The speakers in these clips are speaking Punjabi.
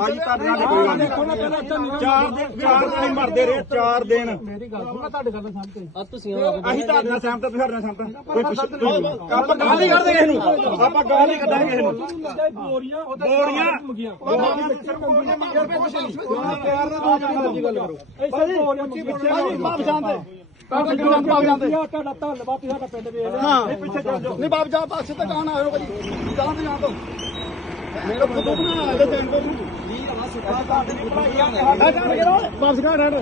ਭਾਜੀ ਤੁਹਾਡੇ ਨਾਲ ਕੋਈ ਗੱਲ ਨਹੀਂ ਚਾਰ ਦਿਨ ਚਾਰ ਦਿਨ ਅਸੀਂ ਮਰਦੇ ਰਹੇ ਚਾਰ ਦਿਨ ਮੇਰੀ ਗੱਲ ਸੁਣ ਮੈਂ ਤੁਹਾਡੇ ਗੱਲ ਨਾਲ ਸਹਿਮਤ ਹਾਂ ਆ ਤੁਸੀਂ ਨਾਲ ਸਹਿਮਤ ਕੋਈ ਪੁੱਛ ਆਪਾਂ ਗਾਲ ਨਹੀਂ ਕੱਢਦੇ ਕਿਸੇ ਨੂੰ ਆਪਾਂ ਗਾਲ ਨਹੀਂ ਕੱਢਾਂਗੇ ਕਿਸੇ ਨੂੰ ਬੋਰੀਆਂ ਬੋਰੀਆਂ ਮੰਗੀਆਂ ਬੋਰੀਆਂ ਮੰਗਿਆ ਰੁਪਏ ਕੁਛ ਨਹੀਂ ਪਿਆਰ ਨਾਲ ਦੋ ਗੱਲ ਕਰੋ ਐਸੇ ਬੋਰੀਆਂ ਮੰਗੀਆਂ ਬਾਪ ਜਾਂਦੇ ਤੁਹਾਡਾ ਤੁਹਾਡਾ ਧੰਨਵਾਦ ਤੁਸੀਂ ਸਾਡਾ ਪਿੰਡ ਵੇਖ ਲਿਆ ਨਹੀਂ ਬਾਪ ਜਾ ਪਾਸੇ ਤਾਂ ਕੌਣ ਆਇਓ ਭਾਜੀ ਜਾਣ ਤੇ ਜਾਣ ਦੋ ਮੇਰੇ ਕੋਲ ਤੋਂ ਬਣਾ ਦੇ ਦੇਣ ਦੋ ਵਾਪਸ ਕਾ ਡਾਡ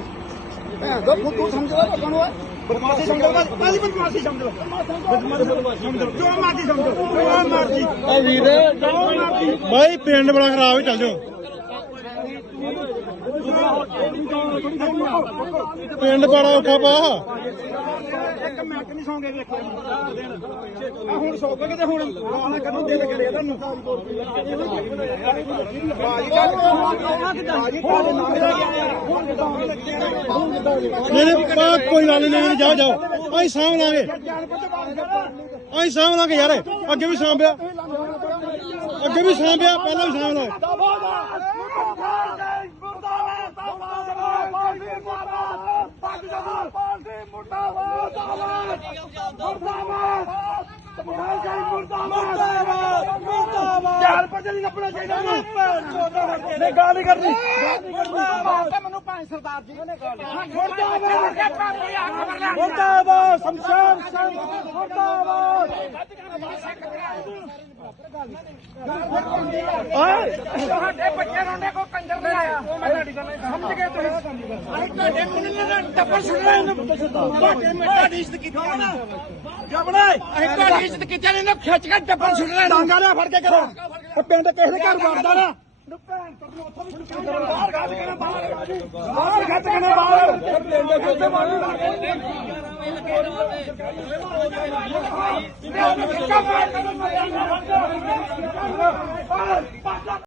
ਭੈਣ ਦੋ ਖੁਦ ਤੂੰ ਸਮਝਦਾ ਲੋਕਾਂ ਨੂੰ ਬਦਮਾਸ਼ੀ ਸਮਝੋ ਪਹਿਲੀ ਬਦਮਾਸ਼ੀ ਸਮਝੋ ਬਦਮਾਸ਼ੀ ਸਮਝੋ। ਜੋ ਮਰਜ਼ੀ ਸਮਝੋ। ਜੋ ਮਰਜ਼ੀ। ਆ ਵੀਰ ਭਾਈ ਪਿੰਡ ਬੜਾ ਖਰਾਬ ਹੀ ਚੱਲ ਜਾਓ। ਪਿੰਡ ਬੜਾ ਔਖਾ ਪਾ। ਇੱਕ ਮਿੰਟ ਨਹੀਂ ਸੌਂਗੇ ਵੇਖਿਆ ਆ ਹੁਣ? ਸੌਂਗੇ ਤੇ ਹੁਣ ਗਾਲਾਂ ਕਦੋਂ ਦੇ ਗਏ ਤੁਹਾਨੂੰ। ਬਾਜੀ ਚੱਲ ਬਾਜੀ ਤੁਹਾਡੇ ਨਾਮ ਦਾ ਨਹੀਂ ਨਹੀਂ ਪਾ ਕੋਈ ਗੱਲ ਨਹੀਂ ਜਾਓ। ਜਾਓ ਅਸੀਂ ਸਾਂਭ ਲਾਂਗੇ। ਅਸੀਂ ਸਾਂਭ ਲਾਂਗੇ ਯਾਰ। ਅੱਗੇ ਵੀ ਸਾਂਭਿਆ। ਅੱਗੇ ਵੀ ਸਾਂਭਿਆ ਪਹਿਲਾਂ ਵੀ ਸਾਂਭ ਲਓ ਚਾਰ ਪਰਚੇ ਨਹੀਂ ਨੱਪਣਾ ਚਾਹੀਦਾ ਨਹੀਂ ਗਾਲ ਨਹੀਂ ਕਰਨੀ ਮੈਨੂੰ ਪੰਜ ਸਰਦਾਰ ਜੀ ਨੇ ਗਾਲ ਮੁਰਦਾਬਾਦ ਸ਼ਮਸ਼ਾਨ ਸਿੰਘ ਮੁਰਦਾਬਾਦ ਓਏ ਤੁਹਾਡੇ ਬੱਚੇ ਰੋਂਡੇ ਕੋ ਕੰਜਰ ਨਹੀਂ ਆਇਆ ਸਮਝ ਗਏ ਤੁਸੀਂ ਨੇ ਟੱਪਰ ਸੁਣਨਾ ਇਹਨੂੰ ਤੁਹਾਡੇ ਮੈਂ ਤੁਹਾਡੀ ਇੱਜ਼ਤ ਕੀਤੀ ਆ ਜਬੜਾ ਅਸੀਂ ਤੁਹਾਡੀ ਇੱਜ਼ਤ ਕੀਤੀ ਆ ਇਹਨੂੰ ਖਿੱਚ ਕੇ ਟੱਪਰ ਸੁਣਨਾ ਡਾਂਗਾ ਲਿਆ ਫੜ ਕੇ ਕਰੋ ਉਹ ਪਿੰਡ ਕਿਸੇ ਦੇ ਘਰ ਵੜਦਾ ਨਾ ਬਾਹਰ ਗੱਦ ਕੇ ਬਾਹਰ ਗੱਦ ਕੇ ਬਾਹਰ ਪਿੰਡ ਦੇ ਉੱਤੇ ਬਾਹਰ